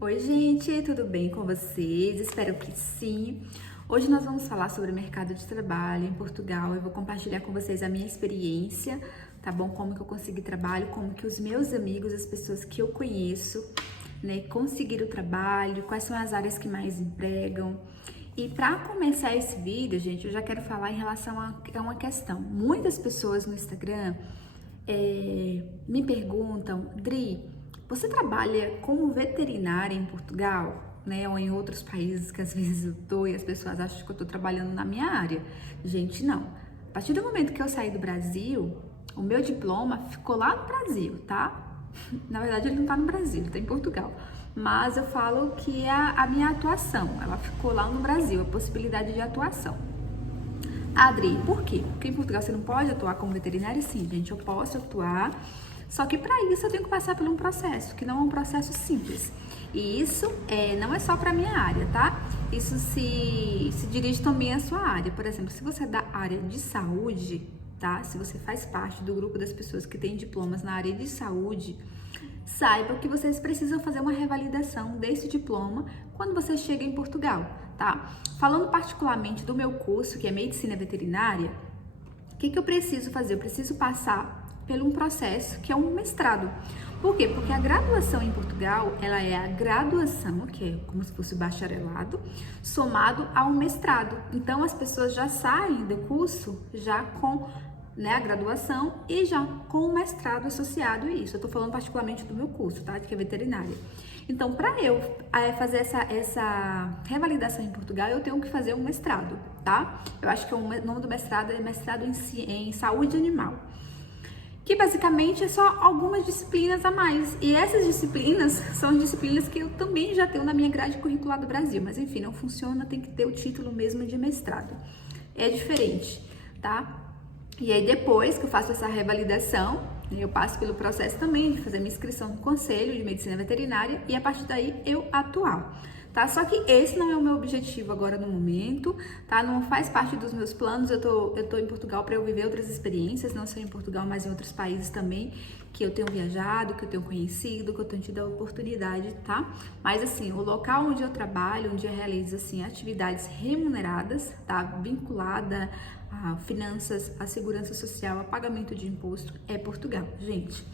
Oi, gente, tudo bem com vocês? Espero que sim. Hoje nós vamos falar sobre o mercado de trabalho em Portugal. Eu vou compartilhar com vocês a minha experiência, tá bom? Como que eu consegui trabalho, como que os meus amigos, as pessoas que eu conheço, né, conseguiram trabalho, quais são as áreas que mais empregam. E para começar esse vídeo, gente, eu já quero falar em relação a uma questão. Muitas pessoas no Instagram me perguntam, Dri, você trabalha como veterinária em Portugal, né? Ou em outros países que às vezes eu tô e as pessoas acham que eu tô trabalhando na minha área. Gente, não. A partir do momento que eu saí do Brasil, o meu diploma ficou lá no Brasil, tá? Na verdade, ele não tá no Brasil, ele tá em Portugal. Mas eu falo que é a minha atuação, ela ficou lá no Brasil, a possibilidade de atuação. Adri, por quê? Porque em Portugal você não pode atuar como veterinária? Sim, gente, eu posso atuar, só que para isso eu tenho que passar por um processo, que não é um processo simples. E isso não é só para minha área, tá? Isso se dirige também à sua área. Por exemplo, se você é da área de saúde, tá? Se você faz parte do grupo das pessoas que têm diplomas na área de saúde, saiba que vocês precisam fazer uma revalidação desse diploma quando você chega em Portugal, tá? Falando particularmente do meu curso, que é Medicina Veterinária, o que eu preciso fazer? Eu preciso passar por um processo que é um mestrado. Por quê? Porque a graduação em Portugal, ela é a graduação, que é como se fosse o bacharelado, somado a um mestrado. Então, as pessoas já saem do curso já com a graduação e já com o mestrado associado a isso. Eu tô falando particularmente do meu curso, tá? Que é veterinária. Então, para eu fazer essa revalidação em Portugal, eu tenho que fazer um mestrado, tá? Eu acho que o nome do mestrado é mestrado em saúde animal, que basicamente é só algumas disciplinas a mais. E essas disciplinas são disciplinas que eu também já tenho na minha grade curricular do Brasil, mas enfim, não funciona, tem que ter o título mesmo de mestrado. É diferente, tá? E aí depois que eu faço essa revalidação, eu passo pelo processo também de fazer minha inscrição no Conselho de Medicina Veterinária e a partir daí eu atuar, tá? Só que esse não é o meu objetivo agora no momento, tá? Não faz parte dos meus planos. Eu tô em Portugal para eu viver outras experiências, não só em Portugal, mas em outros países também, que eu tenho viajado, que eu tenho conhecido, que eu tenho tido a oportunidade, tá? Mas assim, o local onde eu trabalho, onde eu realizo assim atividades remuneradas, tá? Vinculada a finanças, a segurança social, a pagamento de imposto, é Portugal, gente.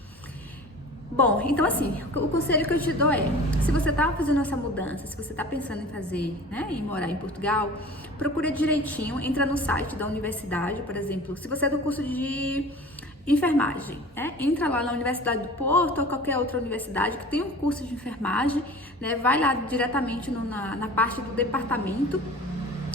Bom, então assim, o conselho que eu te dou é, se você tá fazendo essa mudança, se você tá pensando em fazer, né, em morar em Portugal, procura direitinho, entra no site da universidade, por exemplo, se você é do curso de enfermagem, né, entra lá na Universidade do Porto ou qualquer outra universidade que tem um curso de enfermagem, né, vai lá diretamente na parte do departamento,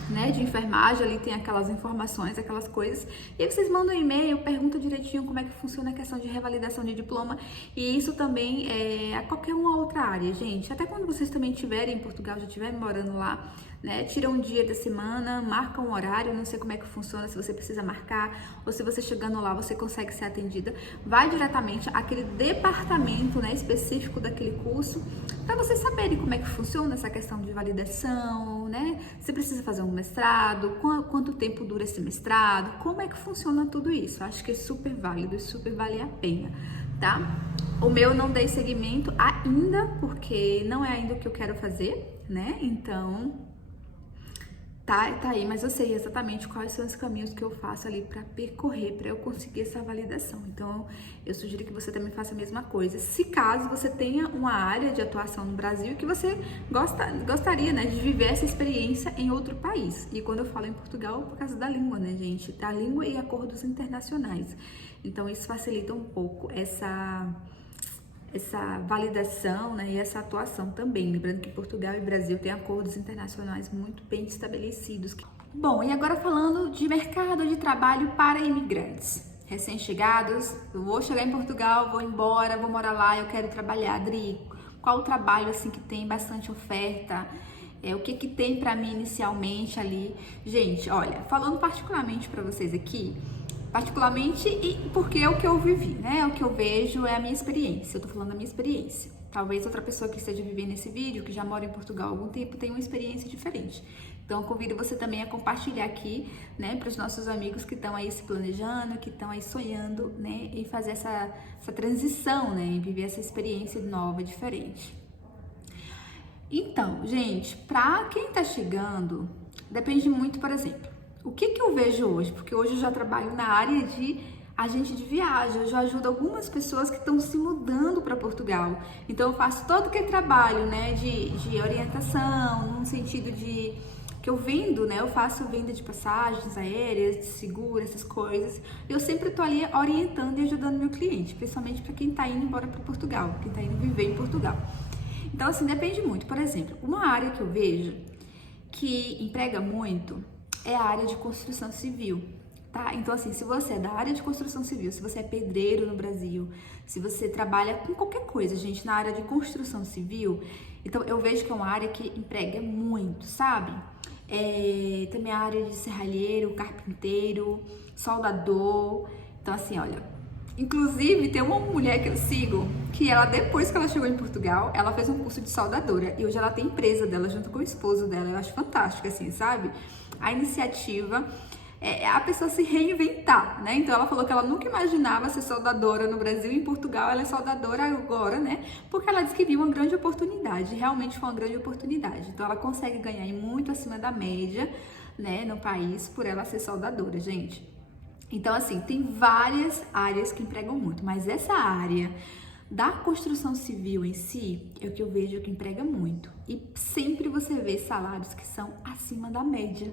né, de enfermagem, ali tem aquelas informações, aquelas coisas, e aí vocês mandam um e-mail, perguntam direitinho como é que funciona a questão de revalidação de diploma, e isso também é a qualquer uma outra área, gente. Até quando vocês também estiverem em Portugal, já estiverem morando lá, né, tira um dia da semana, marca um horário, não sei como é que funciona, se você precisa marcar, ou se você chegando lá, você consegue ser atendida, vai diretamente àquele departamento, né, específico daquele curso, para vocês saberem como é que funciona essa questão de validação, né, se precisa fazer um mestrado, quanto tempo dura esse mestrado, como é que funciona tudo isso. Acho que é super válido e super vale a pena, tá? O meu não dei seguimento ainda, porque não é ainda o que eu quero fazer, né? Então, tá aí, mas eu sei exatamente quais são os caminhos que eu faço ali para percorrer, para eu conseguir essa validação. Então, eu sugiro que você também faça a mesma coisa. Se caso você tenha uma área de atuação no Brasil que você gostaria, né, de viver essa experiência em outro país. E quando eu falo em Portugal, por causa da língua, né, gente? Da língua e acordos internacionais. Então, isso facilita um pouco essa validação, né, e essa atuação também. Lembrando que Portugal e Brasil têm acordos internacionais muito bem estabelecidos. Bom, e agora falando de mercado de trabalho para imigrantes recém-chegados. Eu vou chegar em Portugal, vou embora, vou morar lá, eu quero trabalhar. Adri, qual o trabalho assim que tem bastante oferta? O que tem para mim inicialmente ali? Gente, olha, falando particularmente para vocês aqui, particularmente e porque é o que eu vivi, né? O que eu vejo é a minha experiência. Eu tô falando da minha experiência. Talvez outra pessoa que esteja vivendo esse vídeo, que já mora em Portugal há algum tempo, tenha uma experiência diferente. Então, eu convido você também a compartilhar aqui, né, para os nossos amigos que estão aí se planejando, que estão aí sonhando, né, em fazer essa transição, né, em viver essa experiência nova, diferente. Então, gente, pra quem tá chegando, depende muito, por exemplo, o que que eu vejo hoje? Porque hoje eu já trabalho na área de agente de viagem, eu já ajudo algumas pessoas que estão se mudando para Portugal. Então, eu faço todo aquele trabalho, né, de orientação, no sentido de que eu vendo, né, eu faço venda de passagens aéreas, de seguro, essas coisas. Eu sempre tô ali orientando e ajudando meu cliente, principalmente para quem tá indo embora para Portugal, quem tá indo viver em Portugal. Então, assim, depende muito. Por exemplo, uma área que eu vejo que emprega muito é a área de construção civil, tá? Então, assim, se você é da área de construção civil, se você é pedreiro no Brasil, se você trabalha com qualquer coisa, gente, na área de construção civil, então eu vejo que é uma área que emprega muito, sabe? Também a área de serralheiro, carpinteiro, soldador. Então, assim, olha, inclusive tem uma mulher que eu sigo que ela, depois que ela chegou em Portugal, ela fez um curso de soldadora e hoje ela tem empresa dela junto com o esposo dela. Eu acho fantástico, assim, sabe? A iniciativa é a pessoa se reinventar, né? Então ela falou que ela nunca imaginava ser soldadora no Brasil e em Portugal ela é soldadora agora, né? Porque ela disse que viu uma grande oportunidade, realmente foi uma grande oportunidade. Então ela consegue ganhar muito acima da média, né, no país por ela ser soldadora, gente. Então, assim, tem várias áreas que empregam muito, mas essa área da construção civil em si é o que eu vejo que emprega muito. E sempre você vê salários que são acima da média.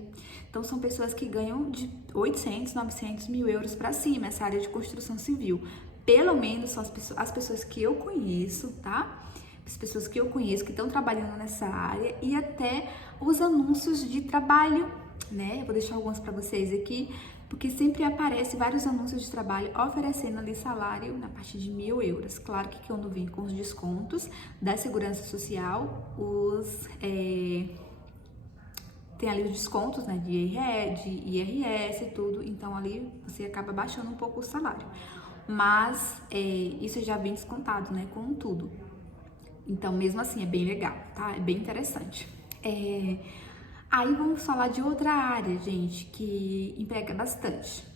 Então, são pessoas que ganham de 800, 900 mil euros para cima, essa área de construção civil. Pelo menos são as pessoas que eu conheço, tá? As pessoas que eu conheço que estão trabalhando nessa área e até os anúncios de trabalho, né? Eu vou deixar alguns para vocês aqui, porque sempre aparece vários anúncios de trabalho oferecendo ali salário na partir de 1.000 euros. Claro que quando vem com os descontos da Segurança Social, tem ali os descontos, né, de IRS e tudo, então ali você acaba baixando um pouco o salário. Mas isso já vem descontado, né, com tudo. Então, mesmo assim, é bem legal, tá? É bem interessante. Aí vamos falar de outra área, gente, que emprega bastante.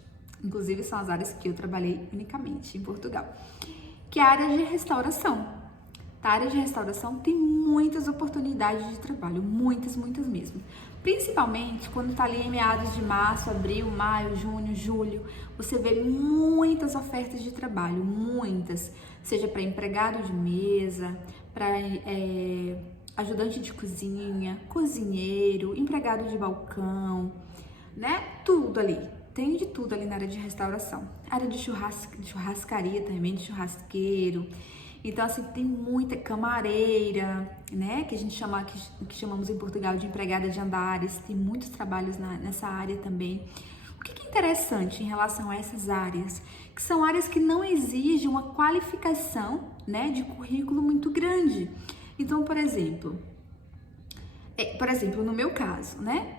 Inclusive, são as áreas que eu trabalhei unicamente em Portugal. Que é a área de restauração. A área de restauração tem muitas oportunidades de trabalho, muitas, muitas mesmo. Principalmente quando tá ali em meados de março, abril, maio, junho, julho, você vê muitas ofertas de trabalho, muitas. Seja para empregado de mesa, para ajudante de cozinha, cozinheiro, empregado de balcão, né? Tudo ali. Tem de tudo ali na área de restauração. Área de churrascaria também, de churrasqueiro. Então, assim, tem muita camareira, né? Que a gente chama, que chamamos em Portugal de empregada de andares. Tem muitos trabalhos nessa área também. O que é interessante em relação a essas áreas? Que são áreas que não exigem uma qualificação, né, de currículo muito grande. Então, por exemplo, no meu caso, né?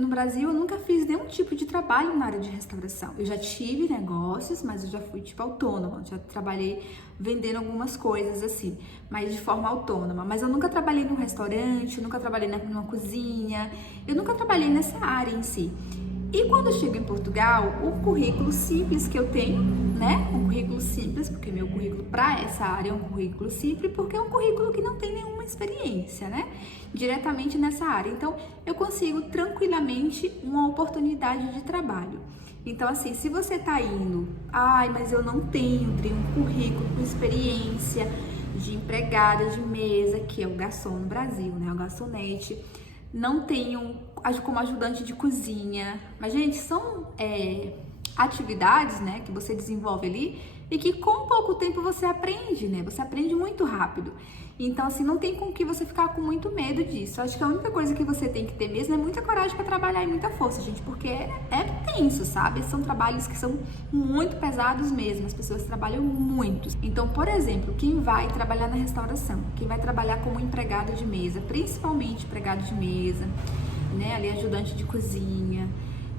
No Brasil, eu nunca fiz nenhum tipo de trabalho na área de restauração. Eu já tive negócios, mas eu já fui, tipo, autônoma. Já trabalhei vendendo algumas coisas, assim, mas de forma autônoma. Mas eu nunca trabalhei num restaurante, nunca trabalhei numa cozinha. Eu nunca trabalhei nessa área em si. E quando eu chego em Portugal, o currículo simples que eu tenho, né? Um currículo simples, porque meu currículo para essa área é um currículo simples, porque é um currículo que não tem nenhuma experiência, né? Diretamente nessa área. Então, eu consigo tranquilamente uma oportunidade de trabalho. Então, assim, se você tá indo, mas eu não tenho um currículo com experiência de empregada de mesa, que é o garçom no Brasil, né? O garçonete. Não tenho como ajudante de cozinha. Mas, gente, são atividades, né, que você desenvolve ali e que com pouco tempo você aprende, né? Você aprende muito rápido. Então, assim, não tem com que você ficar com muito medo disso. Acho que a única coisa que você tem que ter mesmo é muita coragem para trabalhar e muita força, gente, porque é tenso, sabe? São trabalhos que são muito pesados mesmo, as pessoas trabalham muito. Então, por exemplo, quem vai trabalhar na restauração, quem vai trabalhar como empregado de mesa, principalmente empregado de mesa, né, ali ajudante de cozinha,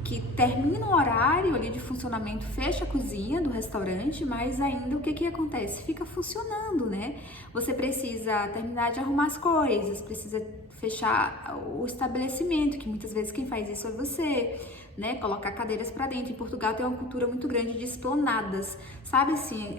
que termina o horário ali de funcionamento, fecha a cozinha do restaurante, mas ainda o que acontece? Fica funcionando, né? Você precisa terminar de arrumar as coisas, precisa fechar o estabelecimento, que muitas vezes quem faz isso é você, né? Colocar cadeiras para dentro. Em Portugal tem uma cultura muito grande de esplanadas, sabe assim,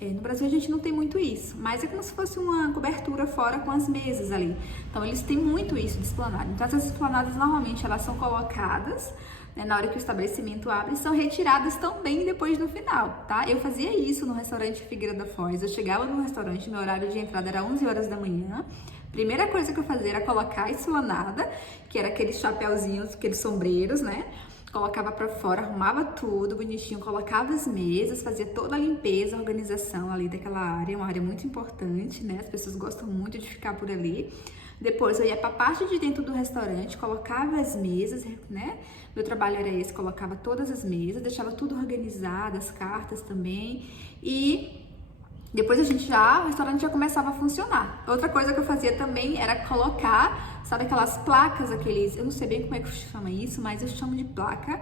No Brasil a gente não tem muito isso, mas é como se fosse uma cobertura fora com as mesas ali. Então eles têm muito isso de esplanada. Então essas esplanadas normalmente elas são colocadas, né, na hora que o estabelecimento abre, e são retiradas também depois no final, tá? Eu fazia isso no restaurante Figueira da Foz. Eu chegava no restaurante, meu horário de entrada era 11 horas da manhã. Primeira coisa que eu fazia era colocar a esplanada, que era aqueles chapéuzinhos, aqueles sombreiros, né? Colocava pra fora, arrumava tudo bonitinho, colocava as mesas, fazia toda a limpeza, a organização ali daquela área, uma área muito importante, né? As pessoas gostam muito de ficar por ali. Depois eu ia pra parte de dentro do restaurante, colocava as mesas, né? Meu trabalho era esse, colocava todas as mesas, deixava tudo organizado, as cartas também, e depois o restaurante já começava a funcionar. Outra coisa que eu fazia também era colocar, sabe aquelas placas, eu não sei bem como é que chama isso, mas eu chamo de placa,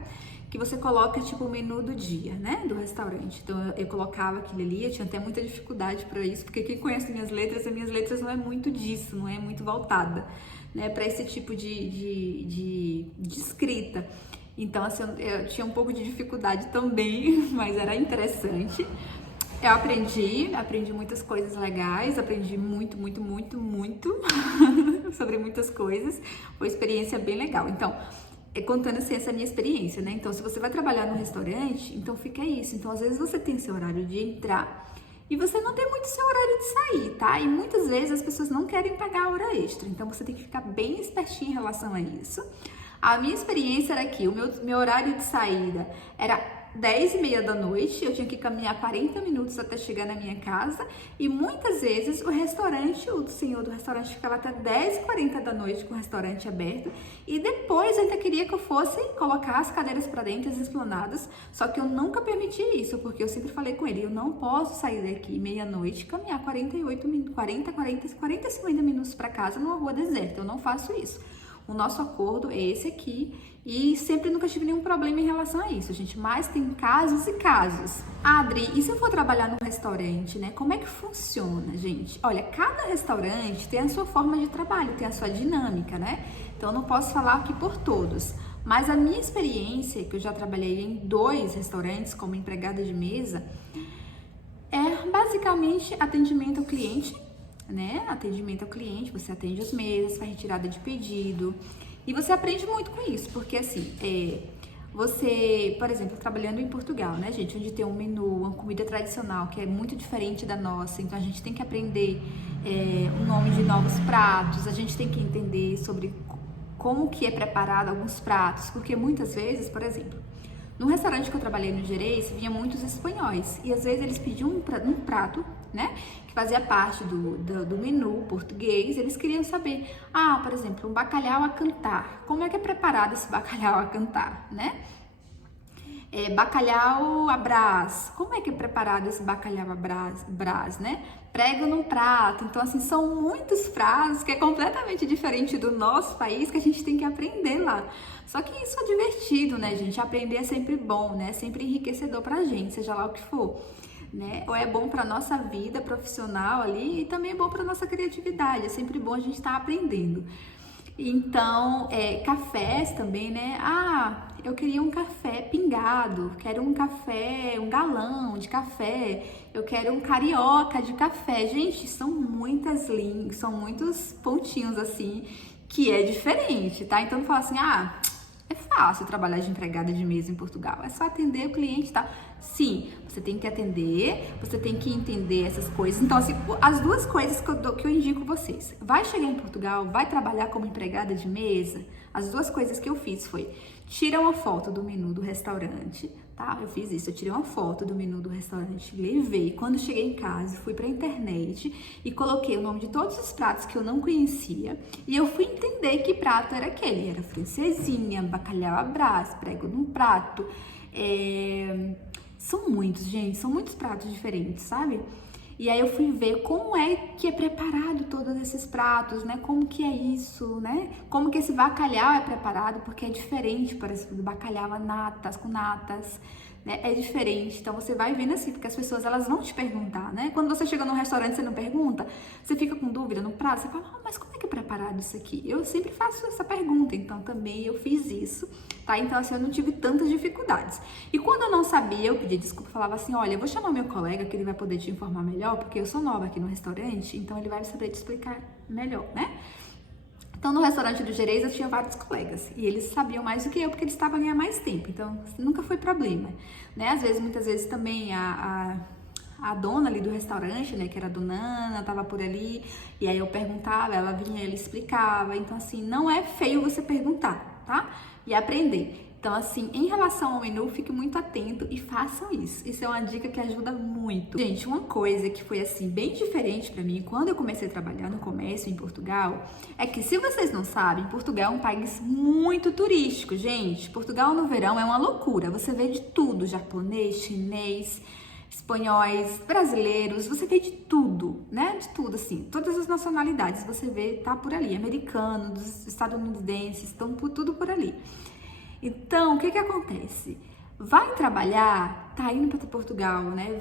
que você coloca tipo o menu do dia, né, do restaurante. Então eu colocava aquilo ali, eu tinha até muita dificuldade para isso, porque quem conhece minhas letras não é muito disso, não é muito voltada, né, para esse tipo de escrita. Então assim, eu tinha um pouco de dificuldade também, mas era interessante. Eu aprendi muitas coisas legais, aprendi muito sobre muitas coisas. Foi uma experiência bem legal. Então, contando assim essa minha experiência, né? Então, se você vai trabalhar no restaurante, então fica isso. Então, às vezes você tem seu horário de entrar e você não tem muito seu horário de sair, tá? E muitas vezes as pessoas não querem pagar a hora extra. Então, você tem que ficar bem espertinho em relação a isso. A minha experiência era que o meu horário de saída era 10h30 da noite, eu tinha que caminhar 40 minutos até chegar na minha casa, e muitas vezes o senhor do restaurante ficava até 10h40 da noite com o restaurante aberto, e depois ainda queria que eu fosse colocar as cadeiras para dentro, as esplanadas, só que eu nunca permiti isso, porque eu sempre falei com ele, eu não posso sair daqui meia-noite e caminhar 50 minutos para casa numa rua deserta, eu não faço isso. O nosso acordo é esse aqui e sempre nunca tive nenhum problema em relação a isso, gente. Mas tem casos e casos. Adri, e se eu for trabalhar num restaurante, né? Como é que funciona, gente? Olha, cada restaurante tem a sua forma de trabalho, tem a sua dinâmica, né? Então eu não posso falar aqui por todos. Mas a minha experiência, que eu já trabalhei em 2 restaurantes como empregada de mesa, é basicamente atendimento ao cliente, né? Atendimento ao cliente, você atende as mesas, faz retirada de pedido, e você aprende muito com isso, porque assim, você, por exemplo, trabalhando em Portugal, né, gente, onde tem um menu, uma comida tradicional que é muito diferente da nossa, então a gente tem que aprender o nome de novos pratos, a gente tem que entender sobre como que é preparado alguns pratos, porque muitas vezes, por exemplo, no restaurante que eu trabalhei no Gerês, vinha muitos espanhóis, e às vezes eles pediam um prato, né, que fazia parte do menu português. Eles queriam saber, por exemplo, um bacalhau a cantar, como é que é preparado esse bacalhau a cantar, né? Bacalhau à Brás, como é que é preparado esse bacalhau à Brás, né? Prega num prato. Então, assim, são muitos pratos que é completamente diferente do nosso país, que a gente tem que aprender lá. Só que isso é divertido, né, gente? Aprender é sempre bom, né? É sempre enriquecedor pra gente, seja lá o que for, né? Ou é bom pra nossa vida profissional ali, e também é bom pra nossa criatividade. É sempre bom a gente estar aprendendo. Então, cafés também, né? Eu queria um café pingado, quero um café, um galão de café, eu quero um carioca de café. Gente, são muitas linhas, são muitos pontinhos assim, que é diferente, tá? Então não fala assim, é fácil trabalhar de empregada de mesa em Portugal, é só atender o cliente, tá? Sim, você tem que atender, você tem que entender essas coisas. Então, assim, as duas coisas que eu indico vocês. Vai chegar em Portugal, vai trabalhar como empregada de mesa, as duas coisas que eu fiz foi, tira uma foto do menu do restaurante, tá? Eu fiz isso, eu tirei uma foto do menu do restaurante, levei, quando cheguei em casa, fui pra internet e coloquei o nome de todos os pratos que eu não conhecia, e eu fui entender que prato era aquele. Era francesinha, bacalhau à Brás, prego num prato, são muitos, gente, são muitos pratos diferentes, sabe? E aí eu fui ver como é que é preparado todos esses pratos, né? Como que é isso, né? Como que esse bacalhau é preparado, porque é diferente, por exemplo, do bacalhau com natas, né? É diferente. Então você vai vendo assim, porque as pessoas elas vão te perguntar, né? Quando você chega num restaurante, você não pergunta, você fica com dúvida no prato, você fala, mas como é que é preparado isso aqui? Eu sempre faço essa pergunta, então também eu fiz isso, tá? Então assim, eu não tive tantas dificuldades. E quando eu não sabia, eu pedi desculpa, falava assim, olha, eu vou chamar meu colega que ele vai poder te informar melhor, porque eu sou nova aqui no restaurante, então ele vai saber te explicar melhor, né? Então, no restaurante do Gerês, eu tinha vários colegas e eles sabiam mais do que eu, porque eles estavam ali há mais tempo, então nunca foi problema, né? Às vezes, muitas vezes também a dona ali do restaurante, né, que era a dona Ana, tava por ali, e aí eu perguntava, ela vinha, ela explicava, então assim, não é feio você perguntar, tá? E aprender. Então, assim, em relação ao menu, fique muito atento e façam isso. Isso é uma dica que ajuda muito. Gente, uma coisa que foi, assim, bem diferente pra mim, quando eu comecei a trabalhar no comércio em Portugal, é que, se vocês não sabem, Portugal é um país muito turístico, gente. Portugal no verão é uma loucura. Você vê de tudo, japonês, chinês, espanhóis, brasileiros, você vê de tudo, né? De tudo, assim, todas as nacionalidades você vê, tá por ali. Americanos, estadunidenses, estão tudo por ali. Então, o que acontece? Vai trabalhar, tá indo para Portugal, né?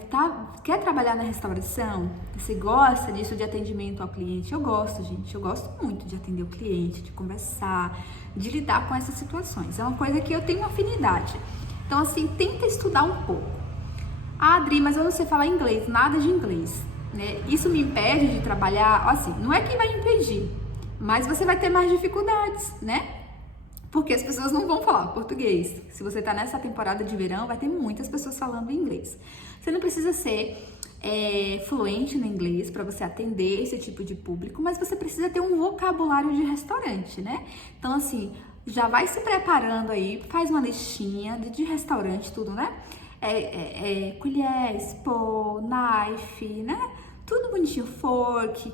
Quer trabalhar na restauração? Você gosta disso de atendimento ao cliente? Eu gosto, gente. Eu gosto muito de atender o cliente, de conversar, de lidar com essas situações. É uma coisa que eu tenho afinidade. Então, assim, tenta estudar um pouco. Ah, Adri, mas eu não sei falar inglês, nada de inglês, né? Isso me impede de trabalhar, assim, não é que vai impedir, mas você vai ter mais dificuldades, né? Porque as pessoas não vão falar português. Se você tá nessa temporada de verão, vai ter muitas pessoas falando inglês. Você não precisa ser fluente no inglês para você atender esse tipo de público, mas você precisa ter um vocabulário de restaurante, né? Então, assim, já vai se preparando aí, faz uma listinha de restaurante, tudo, né? Colher, spoon, knife, né? Tudo bonitinho, fork,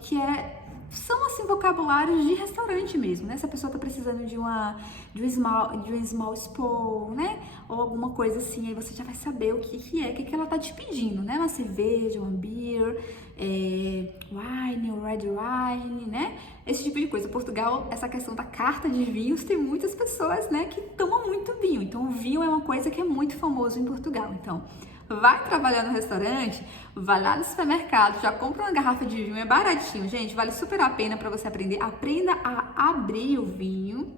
são assim vocabulários de restaurante mesmo, né? Se a pessoa tá precisando de um small spoon, né? Ou alguma coisa assim, aí você já vai saber o que ela tá te pedindo, né? Uma cerveja, uma beer, wine, red wine, né? Esse tipo de coisa. Portugal, essa questão da carta de vinhos, tem muitas pessoas, né, que tomam muito vinho. Então, o vinho é uma coisa que é muito famoso em Portugal. Então, vai trabalhar no restaurante, vai lá no supermercado, já compra uma garrafa de vinho, é baratinho, gente, vale super a pena para você aprender. Aprenda a abrir o vinho,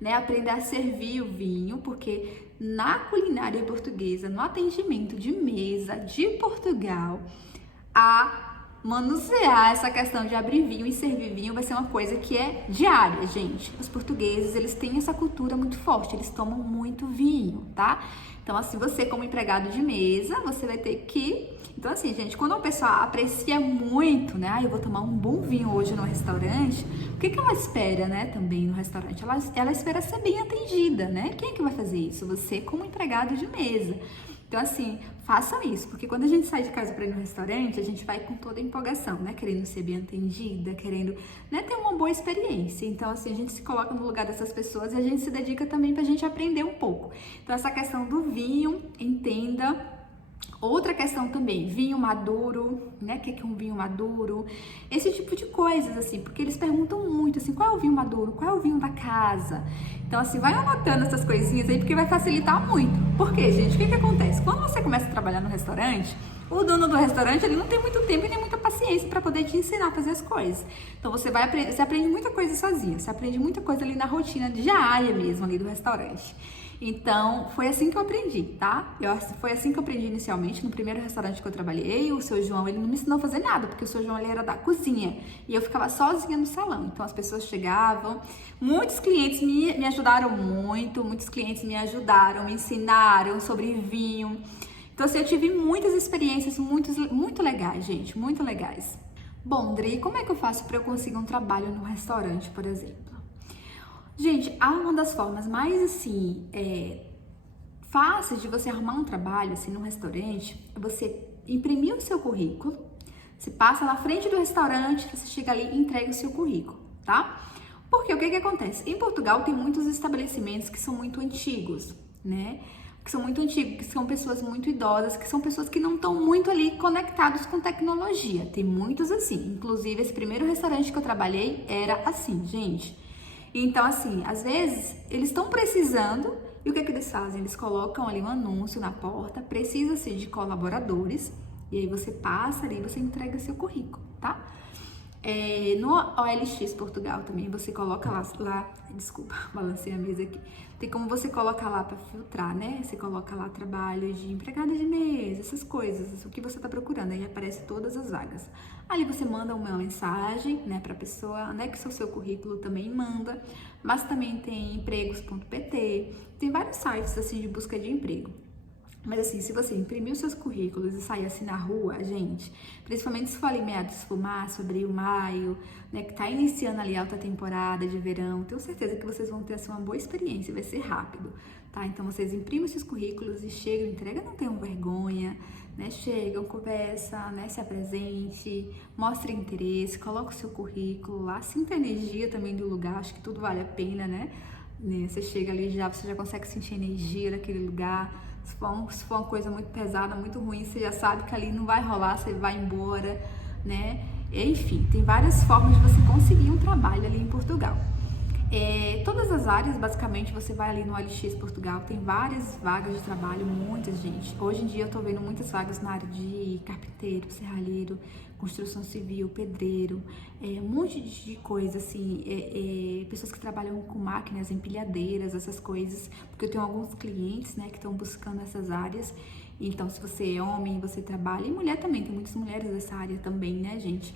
né? Aprenda a servir o vinho, porque na culinária portuguesa, no atendimento de mesa de Portugal, a manusear essa questão de abrir vinho e servir vinho vai ser uma coisa que é diária, gente. Os portugueses, eles têm essa cultura muito forte, eles tomam muito vinho, tá? Então, assim, você como empregado de mesa, você vai ter que... Então, assim, gente, quando uma pessoa aprecia muito, né? Ah, eu vou tomar um bom vinho hoje no restaurante, o que ela espera, né, também no restaurante? Ela espera ser bem atendida, né? Quem é que vai fazer isso? Você como empregado de mesa. Então, assim, façam isso, porque quando a gente sai de casa para ir no restaurante, a gente vai com toda a empolgação, né? Querendo ser bem atendida, querendo, né, ter uma boa experiência. Então, assim, a gente se coloca no lugar dessas pessoas e a gente se dedica também pra gente aprender um pouco. Então, essa questão do vinho, entenda. Outra questão também, vinho maduro, né? O que é um vinho maduro? Esse tipo de coisas, assim, porque eles perguntam muito, assim, qual é o vinho maduro? Qual é o vinho da casa? Então, assim, vai anotando essas coisinhas aí, porque vai facilitar muito. Por quê, gente? O que acontece? Quando você começa a trabalhar no restaurante, o dono do restaurante, ele não tem muito tempo e nem muita paciência para poder te ensinar a fazer as coisas. Então, você aprende muita coisa sozinha, você aprende muita coisa ali na rotina diária mesmo, ali do restaurante. Então, foi assim que eu aprendi, tá? Foi assim que eu aprendi inicialmente, no primeiro restaurante que eu trabalhei. O seu João, ele não me ensinou a fazer nada, porque o seu João, ele era da cozinha, e eu ficava sozinha no salão. Então, as pessoas chegavam, muitos clientes me ajudaram muito, muitos clientes me ajudaram, me ensinaram sobre vinho. Então, assim, eu tive muitas experiências muito legais, gente, muito legais. Bom, Dri, como é que eu faço para eu conseguir um trabalho no restaurante, por exemplo? Gente, uma das formas mais, assim, fáceis de você arrumar um trabalho, assim, num restaurante, é você imprimir o seu currículo, você passa na frente do restaurante, você chega ali e entrega o seu currículo, tá? Porque o que acontece? Em Portugal tem muitos estabelecimentos que são muito antigos, né? Que são muito antigos, que são pessoas muito idosas, que são pessoas que não estão muito ali conectados com tecnologia. Tem muitos assim. Inclusive, esse primeiro restaurante que eu trabalhei era assim, gente. Então, assim, às vezes, eles estão precisando E o que é que eles fazem? Eles colocam ali um anúncio na porta, precisa-se de colaboradores, e aí você passa ali e você entrega seu currículo, tá? No OLX Portugal também, você coloca lá, desculpa, balancei a mesa aqui. Tem como você colocar lá para filtrar, né? Você coloca lá trabalho de empregada de mesa, essas coisas, o que você tá procurando, aí aparece todas as vagas. Ali você manda uma mensagem, né, pra pessoa, anexa o seu currículo, também manda, mas também tem empregos.pt, tem vários sites assim de busca de emprego. Mas assim, se você imprimir os seus currículos e sair assim na rua, gente, principalmente se for ali meados de março, abril, maio, né, que tá iniciando ali a alta temporada de verão, tenho certeza que vocês vão ter assim uma boa experiência, vai ser rápido, tá? Então vocês imprimem os seus currículos e chegam, entrega, não tenham vergonha, né? Chegam, conversa, né? Se apresente, mostre interesse, coloca o seu currículo lá, sinta a energia também do lugar, acho que tudo vale a pena, né? Você chega ali você já consegue sentir a energia daquele lugar. Se for uma coisa muito pesada, muito ruim, você já sabe que ali não vai rolar, você vai embora, né? Enfim, tem várias formas de você conseguir um trabalho ali em Portugal. Todas as áreas, basicamente, você vai ali no OLX Portugal, tem várias vagas de trabalho, muitas, gente. Hoje em dia eu tô vendo muitas vagas na área de carpinteiro, serralheiro, construção civil, pedreiro, um monte de coisa, assim, pessoas que trabalham com máquinas, empilhadeiras, essas coisas, porque eu tenho alguns clientes, né, que estão buscando essas áreas. Então, se você é homem, você trabalha, e mulher também, tem muitas mulheres dessa área também, né, gente?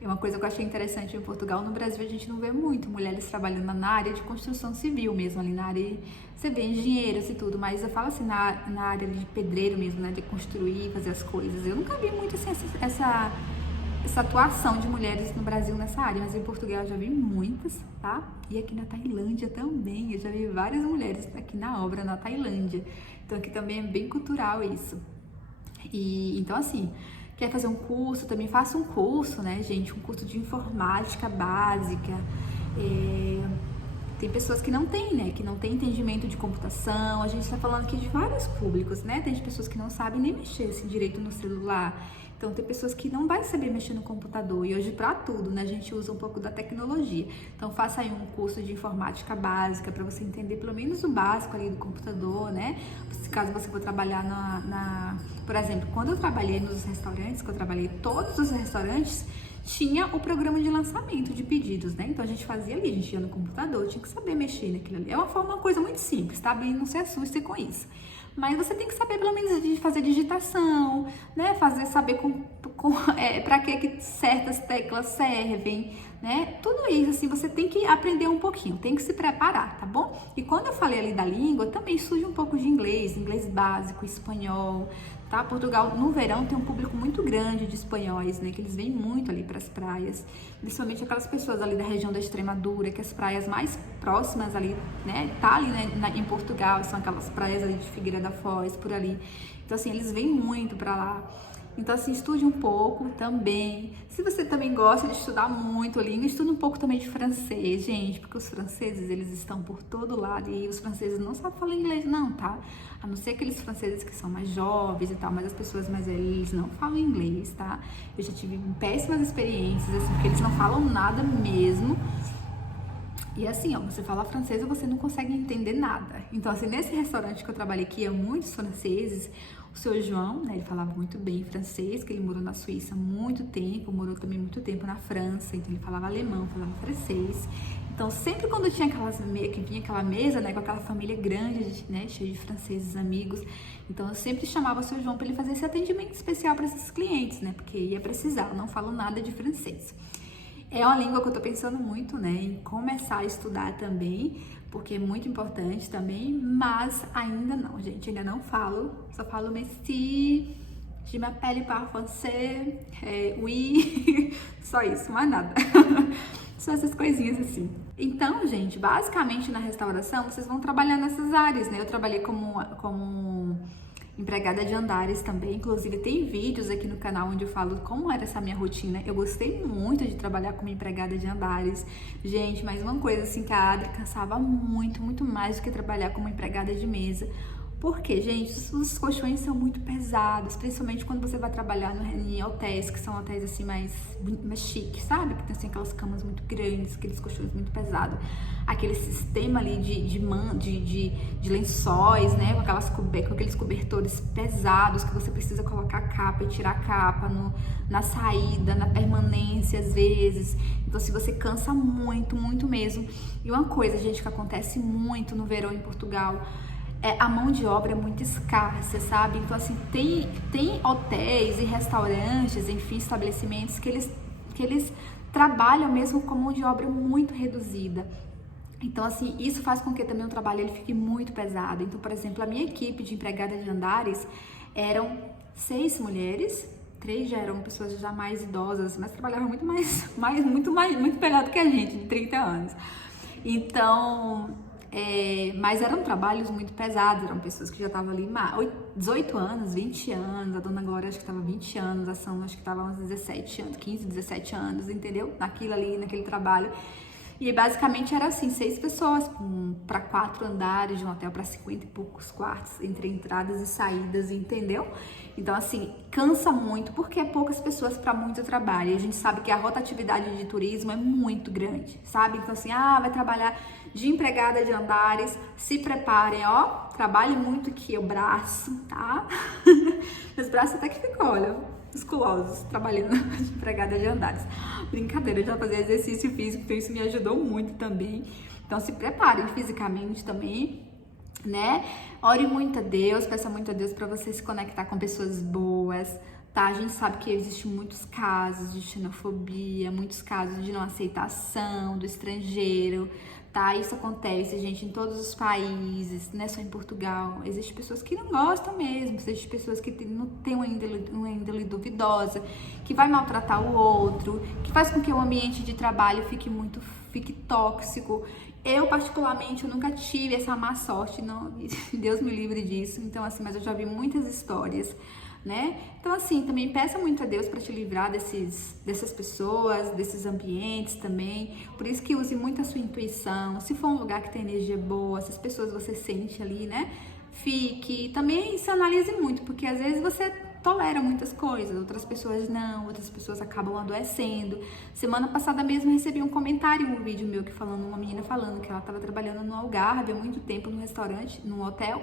É uma coisa que eu achei interessante em Portugal. No Brasil a gente não vê muito mulheres trabalhando na área de construção civil mesmo, ali na área, você vê engenheiros e tudo, mas eu falo assim, na área de pedreiro mesmo, né, de construir, fazer as coisas. Eu nunca vi muito assim, essa atuação de mulheres no Brasil nessa área, mas em Portugal eu já vi muitas, tá? E aqui na Tailândia também, eu já vi várias mulheres aqui na obra na Tailândia. Então aqui também é bem cultural isso. E então assim, quer fazer um curso, também faça um curso, né, gente? Um curso de informática básica. Tem pessoas que não têm, né? Que não têm entendimento de computação. A gente tá falando aqui de vários públicos, né? Tem pessoas que não sabem nem mexer assim, direito no celular. Então, tem pessoas que não vai saber mexer no computador. E hoje, para tudo, né? A gente usa um pouco da tecnologia. Então, faça aí um curso de informática básica para você entender pelo menos o básico ali do computador, né? Caso você for trabalhar Por exemplo, quando eu trabalhei nos restaurantes, todos os restaurantes tinha o programa de lançamento de pedidos, né? Então, a gente fazia ali, a gente ia no computador, tinha que saber mexer naquilo ali. É uma coisa muito simples, tá? Bem, não se assuste com isso. Mas você tem que saber pelo menos de fazer digitação, né? Saber para que certas teclas servem, né? Tudo isso, assim, você tem que aprender um pouquinho, tem que se preparar, tá bom? E quando eu falei ali da língua, também surge um pouco de inglês básico, espanhol, tá? Portugal, no verão, tem um público muito grande de espanhóis, né? Que eles vêm muito ali para as praias, principalmente aquelas pessoas ali da região da Extremadura, que as praias mais próximas ali, né? Tá ali, né, em Portugal, são aquelas praias ali de Figueira da Foz, por ali. Então, assim, eles vêm muito para lá. Então, assim, estude um pouco também. Se você também gosta de estudar muito a língua, estude um pouco também de francês, gente, porque os franceses, eles estão por todo lado e os franceses não sabem falar inglês não, tá? A não ser aqueles franceses que são mais jovens e tal, mas as pessoas mais velhas, eles não falam inglês, tá? Eu já tive péssimas experiências, assim, porque eles não falam nada mesmo. E assim, ó, você fala francês e você não consegue entender nada. Então, assim, nesse restaurante que eu trabalhei aqui, muitos franceses. O seu João, né, ele falava muito bem francês, que ele morou na Suíça há muito tempo, morou também muito tempo na França, então ele falava alemão, falava francês. Então, sempre quando tinha que vinha aquela mesa, né, com aquela família grande, né, cheia de franceses, amigos, então eu sempre chamava o seu João para ele fazer esse atendimento especial para esses clientes, né, porque ia precisar, eu não falo nada de francês. É uma língua que eu tô pensando muito, né, em começar a estudar também, porque é muito importante também, mas ainda não, gente, ainda não falo, só falo merci, je m'appelle par français, oui, só isso, mais nada. Só essas coisinhas assim. Então, gente, basicamente na restauração, vocês vão trabalhar nessas áreas, né, eu trabalhei como empregada de andares também, inclusive tem vídeos aqui no canal onde eu falo como era essa minha rotina. Eu gostei muito de trabalhar como empregada de andares, gente, mas uma coisa assim que a Adri cansava muito, muito mais do que trabalhar como empregada de mesa, Porque, gente, os colchões são muito pesados, principalmente quando você vai trabalhar em hotéis, que são hotéis assim mais chiques, sabe? Que tem assim, aquelas camas muito grandes, aqueles colchões muito pesados. Aquele sistema ali de lençóis, né? Com aqueles cobertores pesados que você precisa colocar a capa e tirar a capa na saída, na permanência às vezes. Então, se você cansa muito, muito mesmo. E uma coisa, gente, que acontece muito no verão em Portugal, a mão de obra é muito escassa, sabe? Então, assim, tem hotéis e restaurantes, enfim, estabelecimentos que eles trabalham mesmo com mão de obra muito reduzida. Então, assim, isso faz com que também o trabalho ele fique muito pesado. Então, por exemplo, a minha equipe de empregada de andares eram 6 mulheres, 3 já eram pessoas já mais idosas, mas trabalhavam muito melhor do que a gente, de 30 anos. Então, mas eram trabalhos muito pesados, eram pessoas que já estavam ali 18 anos, 20 anos, a dona Glória acho que estava 20 anos, a São acho que estava uns 17 anos, 15, 17 anos, entendeu? Naquele trabalho. E basicamente era assim, 6 pessoas para 4 andares de um hotel para 50 e poucos quartos, entre entradas e saídas, entendeu? Então assim, cansa muito porque é poucas pessoas para muito trabalho. E a gente sabe que a rotatividade de turismo é muito grande, sabe? Então assim, vai trabalhar de empregada de andares, se preparem, ó, trabalhe muito aqui o braço, tá? Meus braços até que ficam, olha, musculosos, trabalhando de empregada de andares. Brincadeira, eu já fazia exercício físico, então isso me ajudou muito também. Então se preparem fisicamente também, né? Ore muito a Deus, peça muito a Deus para você se conectar com pessoas boas, tá? A gente sabe que existem muitos casos de xenofobia, muitos casos de não aceitação do estrangeiro, tá? Isso acontece, gente, em todos os países, não é só em Portugal. Existem pessoas que não gostam mesmo, existem pessoas que não têm uma índole duvidosa, que vai maltratar o outro, que faz com que o ambiente de trabalho fique tóxico. Eu, particularmente, eu nunca tive essa má sorte, não, Deus me livre disso. Então, assim, mas eu já vi muitas histórias, né? Então, assim, também peça muito a Deus para te livrar dessas pessoas, desses ambientes também. Por isso que use muito a sua intuição. Se for um lugar que tem energia boa, se as pessoas você sente ali, né? Fique. Também se analise muito, porque às vezes você tolera muitas coisas, outras pessoas não, outras pessoas acabam adoecendo. Semana passada mesmo eu recebi um comentário, um vídeo meu uma menina falando que ela estava trabalhando no Algarve há muito tempo num restaurante, num hotel,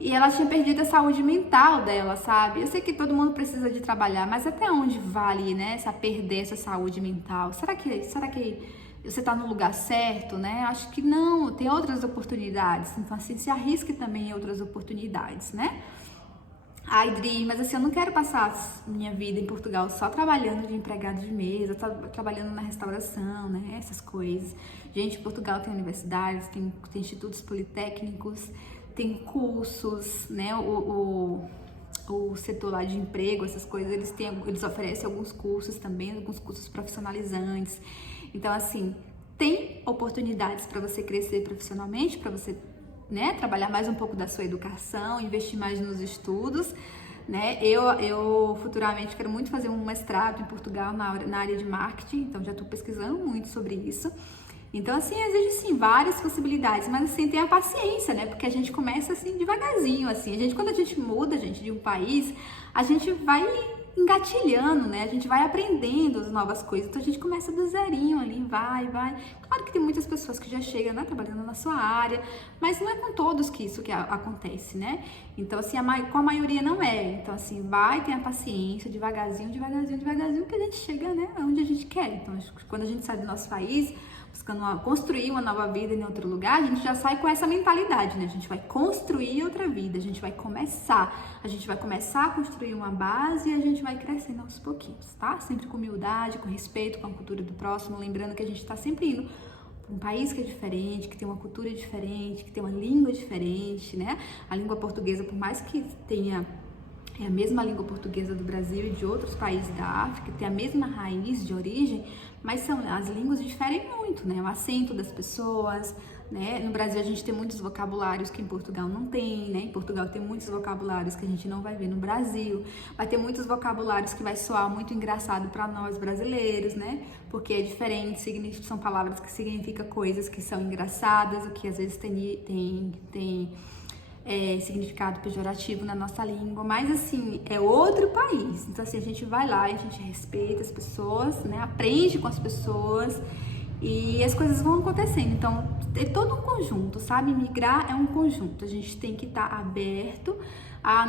e ela tinha perdido a saúde mental dela, sabe? Eu sei que todo mundo precisa de trabalhar, mas até onde vale, né, perder essa saúde mental? Será que você tá no lugar certo, né? Acho que não, tem outras oportunidades. Então, assim, se arrisque também em outras oportunidades, né? Ai, Dri, mas assim, eu não quero passar minha vida em Portugal só trabalhando de empregado de mesa, trabalhando na restauração, né, essas coisas. Gente, Portugal tem universidades, tem institutos politécnicos, tem cursos, né, o setor lá de emprego, essas coisas, eles oferecem alguns cursos também, alguns cursos profissionalizantes. Então, assim, tem oportunidades para você crescer profissionalmente, para você, né, trabalhar mais um pouco da sua educação, investir mais nos estudos, né? Eu futuramente quero muito fazer um mestrado em Portugal na área de marketing, então já estou pesquisando muito sobre isso. Então, assim, existe sim várias possibilidades, mas assim, tenha paciência, né? Porque a gente começa assim devagarzinho, assim. Quando a gente muda, gente, de um país, a gente vai engatilhando, né? A gente vai aprendendo as novas coisas. Então a gente começa do zerinho ali, vai. Claro que tem muitas pessoas que já chegam, né, trabalhando na sua área, mas não é com todos que isso que acontece, né? Então, assim, com a maioria não é. Então, assim, tenha paciência, devagarzinho, que a gente chega, né, onde a gente quer. Então, quando a gente sai do nosso país, buscando construir uma nova vida em outro lugar, a gente já sai com essa mentalidade, né? A gente vai construir outra vida, a gente vai começar a construir uma base e a gente vai crescendo aos pouquinhos, tá? Sempre com humildade, com respeito com a cultura do próximo, lembrando que a gente tá sempre indo para um país que é diferente, que tem uma cultura diferente, que tem uma língua diferente, né? A língua portuguesa, por mais que tenha a mesma língua portuguesa do Brasil e de outros países da África, tem a mesma raiz de origem, mas as línguas diferem muito, né? O acento das pessoas, né? No Brasil a gente tem muitos vocabulários que em Portugal não tem, né? Em Portugal tem muitos vocabulários que a gente não vai ver no Brasil. Vai ter muitos vocabulários que vai soar muito engraçado para nós brasileiros, né? Porque é diferente, são palavras que significam coisas que são engraçadas, o que às vezes tem significado pejorativo na nossa língua, mas assim, é outro país. Então assim, a gente vai lá, a gente respeita as pessoas, né? Aprende com as pessoas e as coisas vão acontecendo. Então, é todo um conjunto, sabe? Migrar é um conjunto. A gente tem que estar aberto.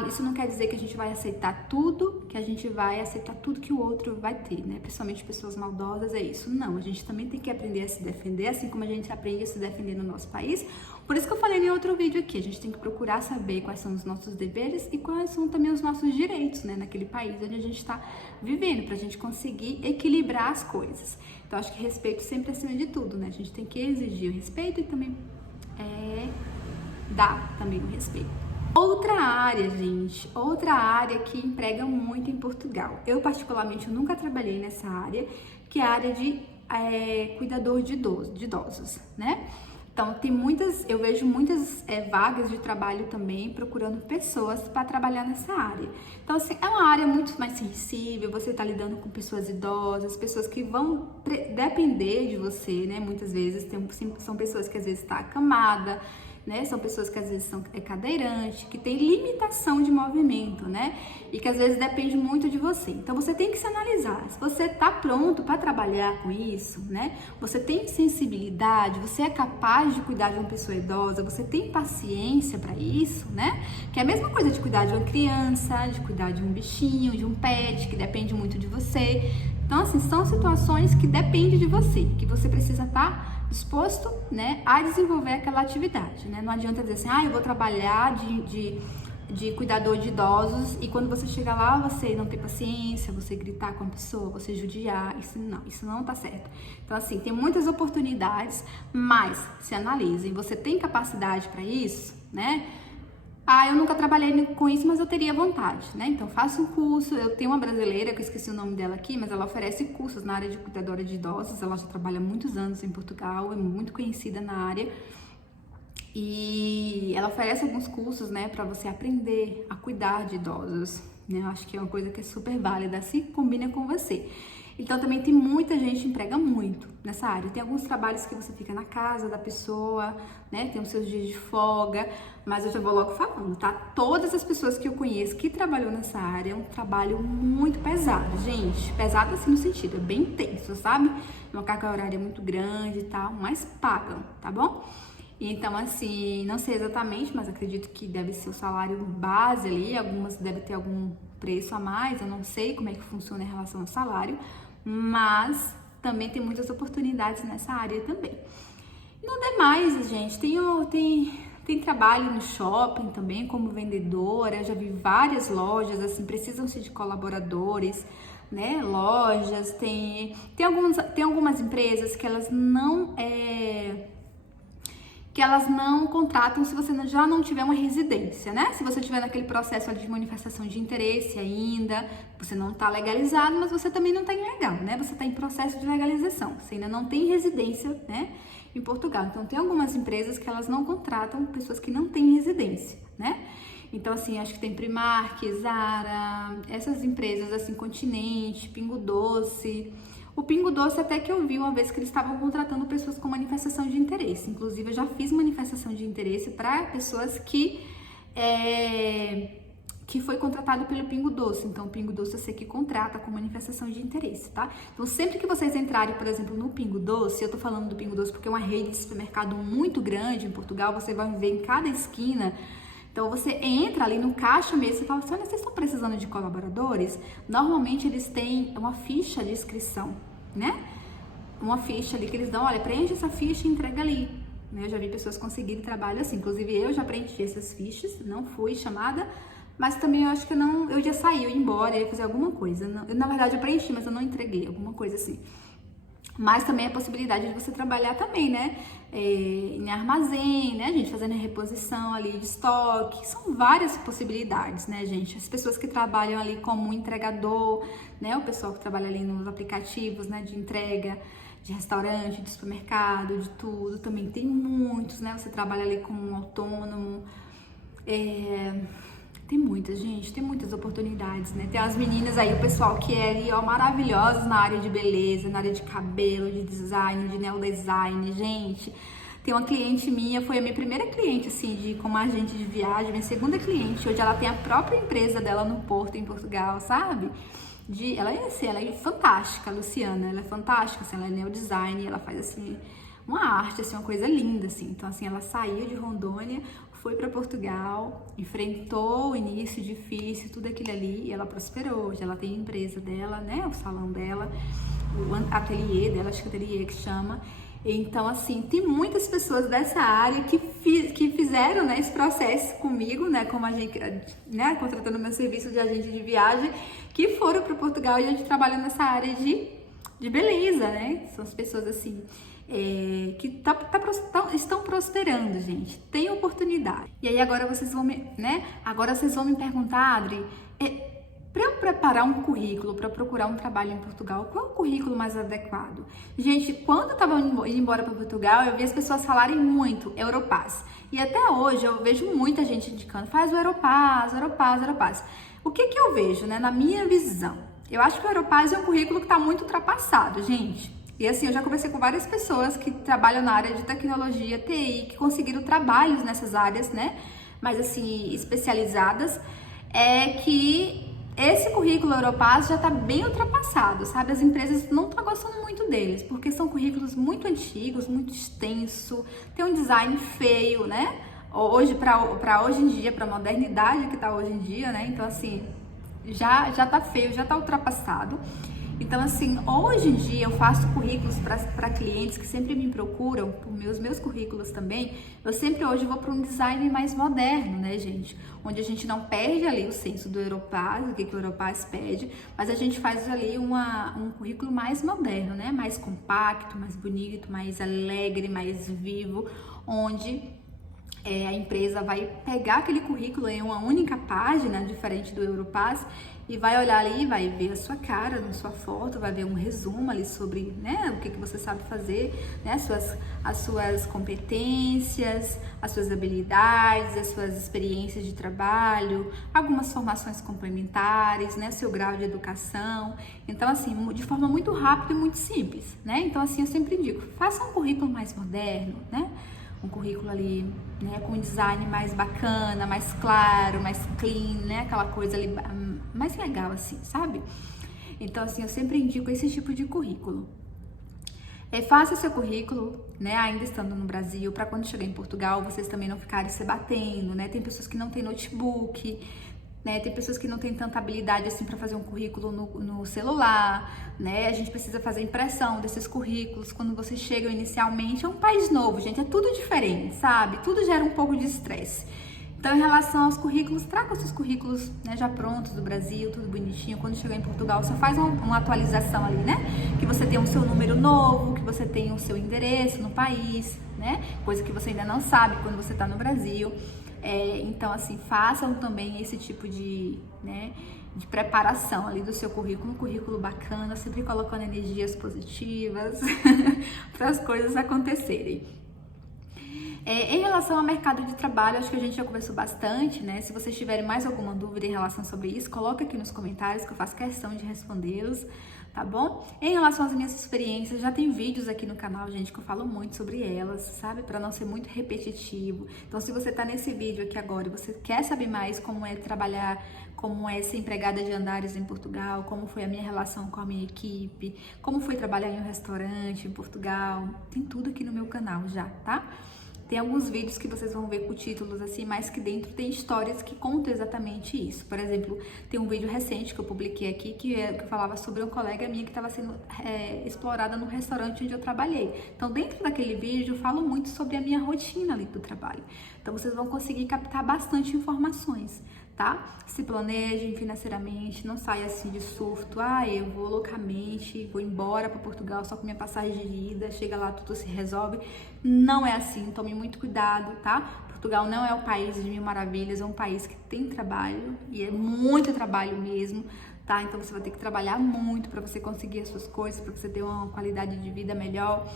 Isso não quer dizer que a gente vai aceitar tudo, que a gente vai aceitar tudo que o outro vai ter, né? Principalmente pessoas maldosas, é isso. Não, a gente também tem que aprender a se defender, assim como a gente aprende a se defender no nosso país. Por isso que eu falei em outro vídeo aqui, a gente tem que procurar saber quais são os nossos deveres e quais são também os nossos direitos, né? Naquele país onde a gente está vivendo, pra gente conseguir equilibrar as coisas. Então, acho que respeito sempre acima de tudo, né? A gente tem que exigir o respeito e também dar também o respeito. Outra área, gente, outra área que emprega muito em Portugal. Eu, particularmente, nunca trabalhei nessa área, que é a área de cuidador de idosos, né? Então, eu vejo muitas vagas de trabalho também procurando pessoas para trabalhar nessa área. Então, assim, é uma área muito mais sensível, você está lidando com pessoas idosas, pessoas que vão depender de você, né? Muitas vezes são pessoas que às vezes estão acamadas, né? São pessoas que às vezes são cadeirante, que tem limitação de movimento, né? E que às vezes depende muito de você. Então você tem que se analisar. Se você tá pronto para trabalhar com isso, né? Você tem sensibilidade, você é capaz de cuidar de uma pessoa idosa, você tem paciência para isso, né? Que é a mesma coisa de cuidar de uma criança, de cuidar de um bichinho, de um pet, que depende muito de você. Então, assim, são situações que dependem de você, que você precisa estar disposto, né, a desenvolver aquela atividade, né? Não adianta dizer assim, eu vou trabalhar de cuidador de idosos e quando você chegar lá, você não ter paciência, você gritar com a pessoa, você judiar, isso não tá certo. Então, assim, tem muitas oportunidades, mas se analisem, você tem capacidade para isso, né? Eu nunca trabalhei com isso, mas eu teria vontade, né? Então, faça um curso. Eu tenho uma brasileira, que eu esqueci o nome dela aqui, mas ela oferece cursos na área de cuidadora de idosos. Ela já trabalha há muitos anos em Portugal, é muito conhecida na área. E ela oferece alguns cursos, né, para você aprender a cuidar de idosos, né? Eu acho que é uma coisa que é super válida, se combina com você. Então, também tem muita gente que emprega muito nessa área. Tem alguns trabalhos que você fica na casa da pessoa, né? Tem os seus dias de folga, mas eu já vou logo falando, tá? Todas as pessoas que eu conheço que trabalhou nessa área, é um trabalho muito pesado, gente. Pesado assim no sentido, é bem intenso, sabe? Uma carga horária muito grande e tal, mas pagam, tá bom? Então, assim, não sei exatamente, mas acredito que deve ser o salário base ali. Algumas devem ter algum preço a mais, eu não sei como é que funciona em relação ao salário, mas também tem muitas oportunidades nessa área também. E no demais, gente, tem trabalho no shopping também como vendedora. Eu já vi várias lojas, assim, precisam-se de colaboradores, né? Lojas, tem algumas empresas que elas não contratam se você já não tiver uma residência, né? Se você tiver naquele processo de manifestação de interesse ainda, você não está legalizado, mas você também não está ilegal, né? Você está em processo de legalização, você ainda não tem residência, né, em Portugal. Então, tem algumas empresas que elas não contratam pessoas que não têm residência, né? Então, assim, acho que tem Primark, Zara, essas empresas, assim, Continente, Pingo Doce. O Pingo Doce até que eu vi uma vez que eles estavam contratando pessoas com manifestação de interesse. Inclusive, eu já fiz manifestação de interesse para pessoas que foi contratado pelo Pingo Doce. Então, o Pingo Doce eu sei que contrata com manifestação de interesse, tá? Então, sempre que vocês entrarem, por exemplo, no Pingo Doce, eu tô falando do Pingo Doce porque é uma rede de supermercado muito grande em Portugal, você vai ver em cada esquina. Então, você entra ali no caixa mesmo e fala assim, olha, vocês estão precisando de colaboradores? Normalmente, eles têm uma ficha de inscrição, né? Uma ficha ali que eles dão, olha, preenche essa ficha e entrega ali. Eu já vi pessoas conseguirem trabalho assim. Inclusive, eu já preenchi essas fichas, não fui chamada, mas também eu acho que eu já saí, eu ia embora, eu ia fazer alguma coisa. Na verdade, eu preenchi, mas eu não entreguei, alguma coisa assim. Mas também a possibilidade de você trabalhar também, né, em armazém, né, gente, fazendo reposição ali de estoque. São várias possibilidades, né, gente. As pessoas que trabalham ali como entregador, né, o pessoal que trabalha ali nos aplicativos, né, de entrega, de restaurante, de supermercado, de tudo. Também tem muitos, né, você trabalha ali como um autônomo. Tem muitas, gente, tem muitas oportunidades, né? Tem as meninas aí, o pessoal que é ali, ó, maravilhosos na área de beleza, na área de cabelo, de design, de neodesign, gente. Tem uma cliente minha, foi a minha primeira cliente, assim, como agente de viagem, minha segunda cliente. Hoje ela tem a própria empresa dela no Porto, em Portugal, sabe? Ela é assim, ela é fantástica, a Luciana, ela é fantástica, assim, ela é neodesign, ela faz, assim, uma arte, assim, uma coisa linda, assim. Então, assim, ela saiu de Rondônia, foi para Portugal, enfrentou o início difícil, tudo aquilo ali, e ela prosperou. Hoje ela tem a empresa dela, né, o salão dela, o ateliê dela, acho que é ateliê que chama. Então, assim, tem muitas pessoas dessa área que fizeram, né, esse processo comigo, né, como agente, né, contratando meu serviço de agente de viagem, que foram para Portugal e a gente trabalha nessa área de beleza, né? São as pessoas, assim, que estão prosperando, gente. Tem oportunidade. E aí agora vocês vão me perguntar, Adri, para eu preparar um currículo, para procurar um trabalho em Portugal, qual é o currículo mais adequado? Gente, quando eu estava indo embora para Portugal, eu vi as pessoas falarem muito Europass. E até hoje eu vejo muita gente indicando, faz o Europass, Europass, Europass. O que eu vejo, né, na minha visão? Eu acho que o Europass é um currículo que está muito ultrapassado, gente. E assim, eu já conversei com várias pessoas que trabalham na área de tecnologia, TI, que conseguiram trabalhos nessas áreas, né, mais assim, especializadas, que esse currículo Europass já está bem ultrapassado, sabe? As empresas não estão gostando muito deles, porque são currículos muito antigos, muito extenso, tem um design feio, né? Hoje, para hoje em dia, para a modernidade que está hoje em dia, né? Então, assim, já tá feio, já tá ultrapassado. Então, assim, hoje em dia eu faço currículos para clientes que sempre me procuram, por meus currículos também. Eu sempre hoje vou para um design mais moderno, né, gente? Onde a gente não perde ali o senso do Europass, o que o Europass pede, mas a gente faz ali um currículo mais moderno, né? Mais compacto, mais bonito, mais alegre, mais vivo, onde a empresa vai pegar aquele currículo em uma única página, diferente do Europass, e vai olhar ali, vai ver a sua cara na sua foto, vai ver um resumo ali sobre, né, o que você sabe fazer, né, as suas competências, as suas habilidades, as suas experiências de trabalho, algumas formações complementares, né, seu grau de educação. Então, assim, de forma muito rápida e muito simples, né? Então, assim, eu sempre digo, faça um currículo mais moderno, né? Um currículo ali, né, com um design mais bacana, mais claro, mais clean, né, aquela coisa ali mais legal, assim, sabe? Então, assim, eu sempre indico esse tipo de currículo. Faça seu currículo, né, ainda estando no Brasil, para quando chegar em Portugal, vocês também não ficarem se batendo, né? Tem pessoas que não têm notebook, né? Tem pessoas que não têm tanta habilidade assim para fazer um currículo no celular, né? A gente precisa fazer impressão desses currículos quando vocês chegam inicialmente. É um país novo, gente, é tudo diferente, sabe? Tudo gera um pouco de estresse. Então, em relação aos currículos, traga os seus currículos, né, já prontos do Brasil, tudo bonitinho. Quando chegar em Portugal, só faz uma atualização ali, né? Que você tenha o seu número novo, que você tenha o seu endereço no país, né? Coisa que você ainda não sabe quando você está no Brasil. Então, assim, façam também esse tipo de preparação ali do seu currículo, um currículo bacana, sempre colocando energias positivas para as coisas acontecerem. Em relação ao mercado de trabalho, acho que a gente já conversou bastante, né? Se vocês tiverem mais alguma dúvida em relação sobre isso, coloca aqui nos comentários que eu faço questão de respondê-los, tá bom? Em relação às minhas experiências, já tem vídeos aqui no canal, gente, que eu falo muito sobre elas, sabe? Para não ser muito repetitivo. Então, se você tá nesse vídeo aqui agora e você quer saber mais como é trabalhar, como é ser empregada de Andares em Portugal, como foi a minha relação com a minha equipe, como foi trabalhar em um restaurante em Portugal, tem tudo aqui no meu canal já, tá? Tem alguns vídeos que vocês vão ver com títulos assim, mas que dentro tem histórias que contam exatamente isso. Por exemplo, tem um vídeo recente que eu publiquei aqui que falava sobre uma colega minha que estava sendo explorada no restaurante onde eu trabalhei. Então, dentro daquele vídeo, eu falo muito sobre a minha rotina ali do trabalho. Então, vocês vão conseguir captar bastante informações, tá? Se planejem financeiramente, não saia assim de surto, eu vou loucamente, vou embora para Portugal só com minha passagem de ida, chega lá, tudo se resolve. Não é assim, tome muito cuidado, tá? Portugal não é o país de mil maravilhas, é um país que tem trabalho, e é muito trabalho mesmo, tá? Então você vai ter que trabalhar muito para você conseguir as suas coisas, para você ter uma qualidade de vida melhor.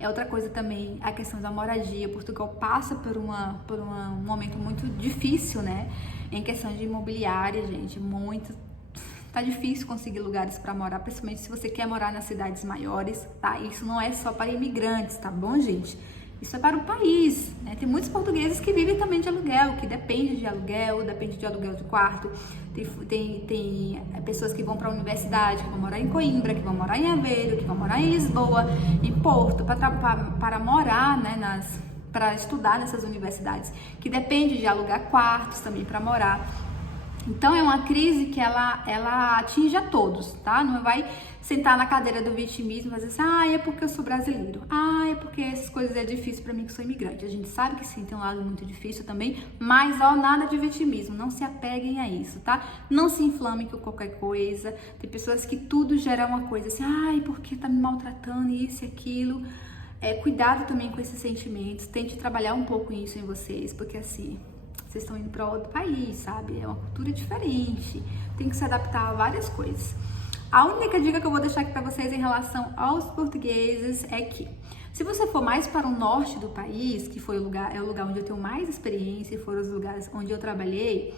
Outra coisa também, a questão da moradia. Portugal passa por um momento muito difícil, né? Em questão de imobiliária, gente, tá difícil conseguir lugares para morar, principalmente se você quer morar nas cidades maiores, tá? Isso não é só para imigrantes, tá bom, gente? Isso é para o país, né? Tem muitos portugueses que vivem também de aluguel, que depende de aluguel de quarto. Tem pessoas que vão para a universidade, que vão morar em Coimbra, que vão morar em Aveiro, que vão morar em Lisboa, em Porto, para morar, né, para estudar nessas universidades, que depende de alugar quartos também para morar. Então é uma crise que ela atinge a todos, tá? Não vai sentar na cadeira do vitimismo e fazer assim, é porque eu sou brasileiro, é porque essas coisas é difícil para mim que sou imigrante. A gente sabe que sim, tem um lado muito difícil também, mas nada de vitimismo, não se apeguem a isso, tá? Não se inflamem com qualquer coisa. Tem pessoas que tudo gera uma coisa assim, porque tá me maltratando, isso e aquilo. Cuidado também com esses sentimentos, tente trabalhar um pouco isso em vocês, porque assim, vocês estão indo para outro país, sabe? É uma cultura diferente, tem que se adaptar a várias coisas. A única dica que eu vou deixar aqui para vocês em relação aos portugueses é que, se você for mais para o norte do país, que foi o lugar onde eu tenho mais experiência e foram os lugares onde eu trabalhei,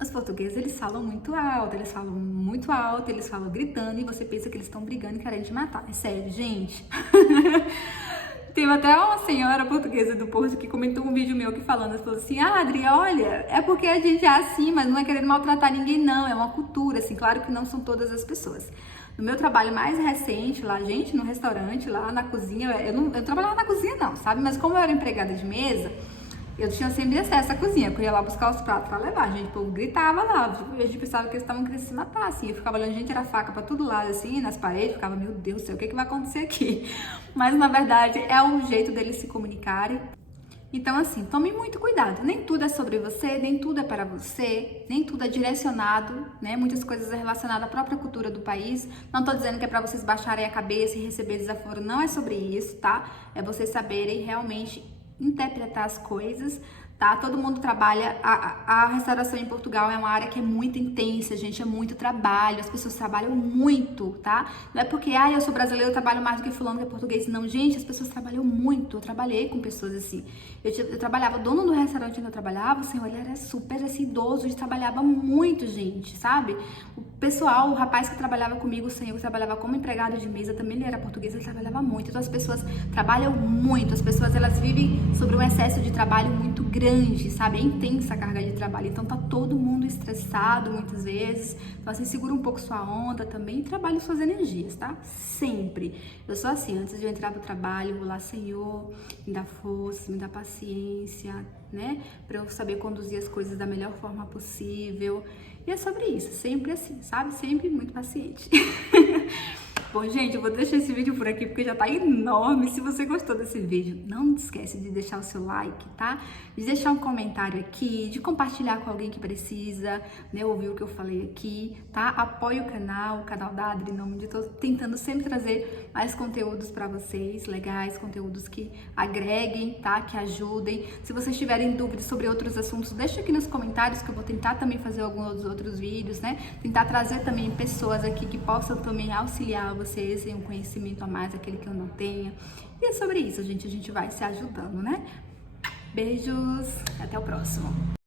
os portugueses, eles falam muito alto, eles falam gritando e você pensa que eles estão brigando e querem te matar. É sério, gente. Teve até uma senhora portuguesa do Porto que comentou um vídeo meu aqui falando, ela falou assim, Adri, olha, é porque a gente é assim, mas não é querendo maltratar ninguém não, é uma cultura, assim, claro que não são todas as pessoas. No meu trabalho mais recente lá, gente, no restaurante, lá na cozinha, eu trabalhava na cozinha não, sabe, mas como eu era empregada de mesa, eu tinha sempre acesso à cozinha, eu ia lá buscar os pratos pra levar, gente, o povo gritava lá, a gente pensava que eles estavam querendo se matar, assim, eu ficava olhando, gente, era faca pra todo lado, assim, nas paredes, ficava, meu Deus do céu, o que vai acontecer aqui? Mas, na verdade, é um jeito deles se comunicarem. Então, assim, tome muito cuidado, nem tudo é sobre você, nem tudo é para você, nem tudo é direcionado, né, muitas coisas é relacionada à própria cultura do país, não tô dizendo que é pra vocês baixarem a cabeça e receber desaforo, não é sobre isso, tá? É vocês saberem realmente interpretar as coisas, tá? Todo mundo trabalha, a restauração em Portugal é uma área que é muito intensa, gente, é muito trabalho, as pessoas trabalham muito, tá? Não é porque, eu sou brasileiro, eu trabalho mais do que fulano que é português, não, gente, as pessoas trabalham muito, eu trabalhei com pessoas assim, eu trabalhava, o dono do restaurante onde eu trabalhava, o senhor, ele era super, assim, idoso, ele trabalhava muito, gente, sabe? O pessoal, o rapaz que trabalhava comigo, o senhor que trabalhava como empregado de mesa, também ele era português, ele trabalhava muito, então as pessoas trabalham muito, as pessoas, elas vivem sobre um excesso de trabalho muito grande, sabe? É intensa a carga de trabalho, então tá todo mundo estressado muitas vezes, então assim, segura um pouco sua onda também e trabalhe suas energias, tá? Sempre. Eu sou assim, antes de eu entrar pro trabalho, eu vou lá, Senhor, me dá força, me dá paciência, né? Pra eu saber conduzir as coisas da melhor forma possível. E é sobre isso, sempre assim, sabe? Sempre muito paciente. Bom, gente, eu vou deixar esse vídeo por aqui porque já tá enorme. Se você gostou desse vídeo, não esquece de deixar o seu like, tá? De deixar um comentário aqui, de compartilhar com alguém que precisa, né, ouvir o que eu falei aqui, tá? Apoie o canal da Adri Nômade. Tô tentando sempre trazer mais conteúdos pra vocês, legais, conteúdos que agreguem, tá? Que ajudem. Se vocês tiverem dúvidas sobre outros assuntos, deixa aqui nos comentários que eu vou tentar também fazer alguns outros vídeos, né? Tentar trazer também pessoas aqui que possam também auxiliar vocês em um conhecimento a mais, aquele que eu não tenha. E é sobre isso, gente, a gente vai se ajudando, né? Beijos, até o próximo.